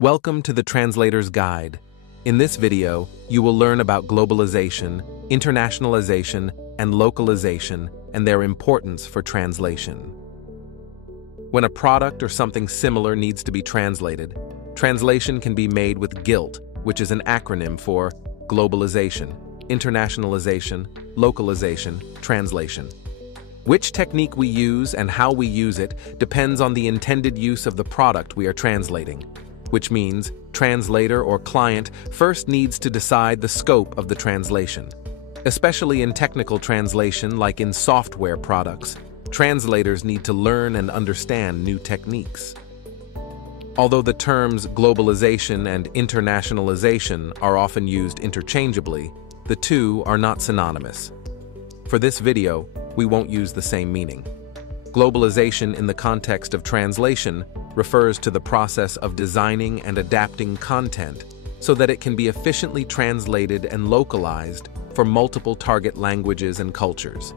Welcome to the Translator's Guide. In this video, you will learn about globalization, internationalization, and localization, and their importance for translation. When a product or something similar needs to be translated, translation can be made with GILT, which is an acronym for globalization, internationalization, localization, translation. Which technique we use and how we use it depends on the intended use of the product we are translating, which means translator or client first needs to decide the scope of the translation. Especially in technical translation like in software products, translators need to learn and understand new techniques. Although the terms globalization and internationalization are often used interchangeably, the two are not synonymous. For this video, we won't use the same meaning. Globalization in the context of translation refers to the process of designing and adapting content so that it can be efficiently translated and localized for multiple target languages and cultures.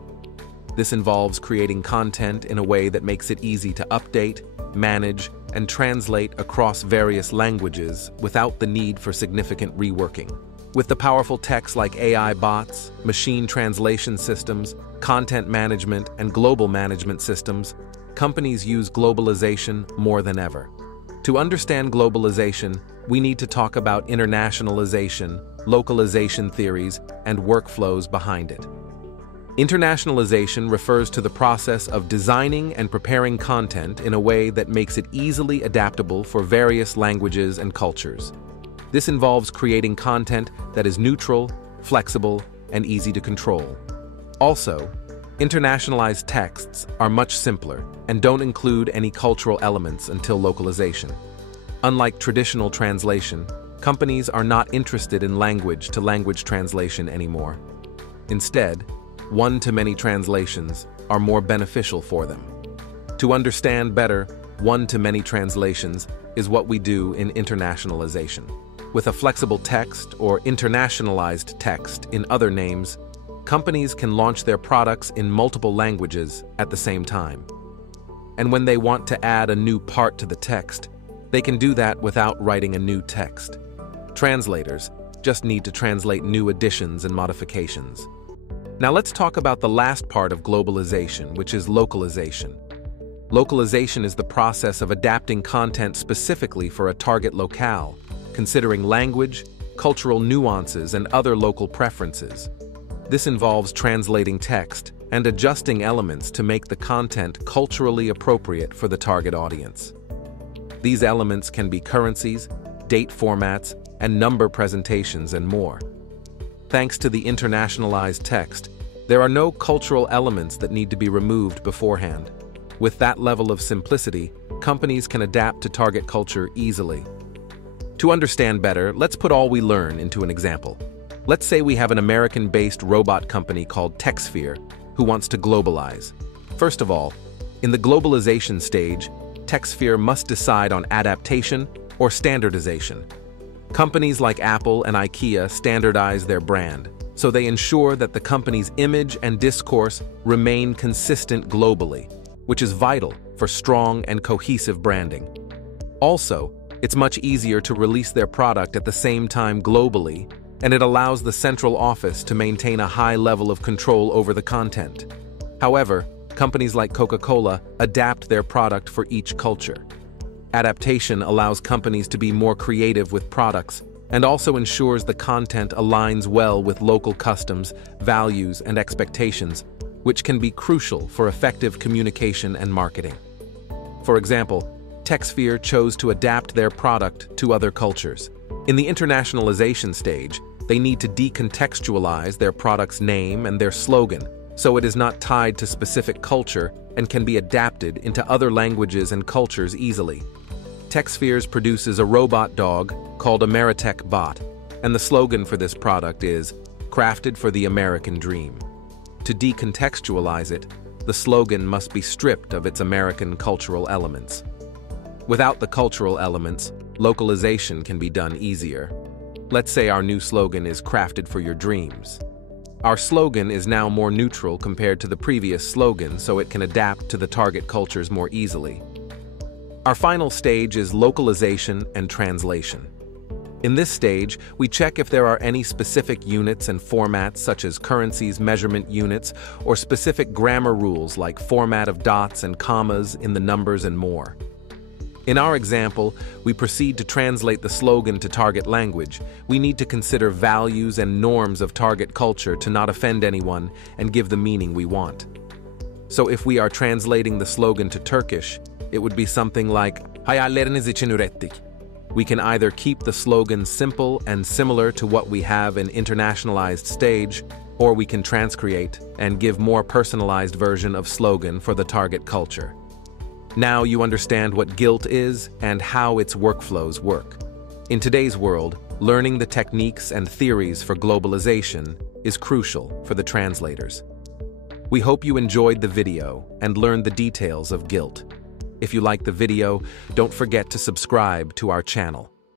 This involves creating content in a way that makes it easy to update, manage, and translate across various languages without the need for significant reworking. With the powerful techs like AI bots, machine translation systems, content management, and global management systems, companies use globalization more than ever. To understand globalization, we need to talk about internationalization, localization theories, and workflows behind it. Internationalization refers to the process of designing and preparing content in a way that makes it easily adaptable for various languages and cultures. This involves creating content that is neutral, flexible, and easy to control. Also, internationalized texts are much simpler and don't include any cultural elements until localization. Unlike traditional translation, companies are not interested in language-to-language translation anymore. Instead, one-to-many translations are more beneficial for them. To understand better, one-to-many translations is what we do in internationalization. With a flexible text or internationalized text in other names, companies can launch their products in multiple languages at the same time. And when they want to add a new part to the text, they can do that without writing a new text. Translators just need to translate new additions and modifications. Now let's talk about the last part of globalization, which is localization. Localization is the process of adapting content specifically for a target locale, considering language, cultural nuances, and other local preferences. This involves translating text and adjusting elements to make the content culturally appropriate for the target audience. These elements can be currencies, date formats, and number presentations, and more. Thanks to the internationalized text, there are no cultural elements that need to be removed beforehand. With that level of simplicity, companies can adapt to target culture easily. To understand better, let's put all we learn into an example. Let's say we have an American-based robot company called TechSphere who wants to globalize. First of all, in the globalization stage, TechSphere must decide on adaptation or standardization. Companies like Apple and IKEA standardize their brand, so they ensure that the company's image and discourse remain consistent globally, which is vital for strong and cohesive branding. Also, it's much easier to release their product at the same time globally, and it allows the central office to maintain a high level of control over the content. However, companies like Coca-Cola adapt their product for each culture. Adaptation allows companies to be more creative with products and also ensures the content aligns well with local customs, values, and expectations, which can be crucial for effective communication and marketing. For example, TechSphere chose to adapt their product to other cultures. In the internationalization stage, they need to decontextualize their product's name and their slogan, so it is not tied to specific culture and can be adapted into other languages and cultures easily. TechSphere produces a robot dog called Ameritech Bot, and the slogan for this product is, "Crafted for the American Dream." To decontextualize it, the slogan must be stripped of its American cultural elements. Without the cultural elements, localization can be done easier. Let's say our new slogan is "Crafted for Your Dreams." Our slogan is now more neutral compared to the previous slogan, so it can adapt to the target cultures more easily. Our final stage is localization and translation. In this stage, we check if there are any specific units and formats such as currencies, measurement units, or specific grammar rules like format of dots and commas in the numbers and more. In our example, we proceed to translate the slogan to target language. We need to consider values and norms of target culture to not offend anyone and give the meaning we want. So if we are translating the slogan to Turkish, it would be something like, "Hayalleriniz için ürettik." We can either keep the slogan simple and similar to what we have in internationalized stage, or we can transcreate and give more personalized version of slogan for the target culture. Now you understand what GILT is and how its workflows work. In today's world, learning the techniques and theories for globalization is crucial for the translators. We hope you enjoyed the video and learned the details of GILT. If you like the video, don't forget to subscribe to our channel.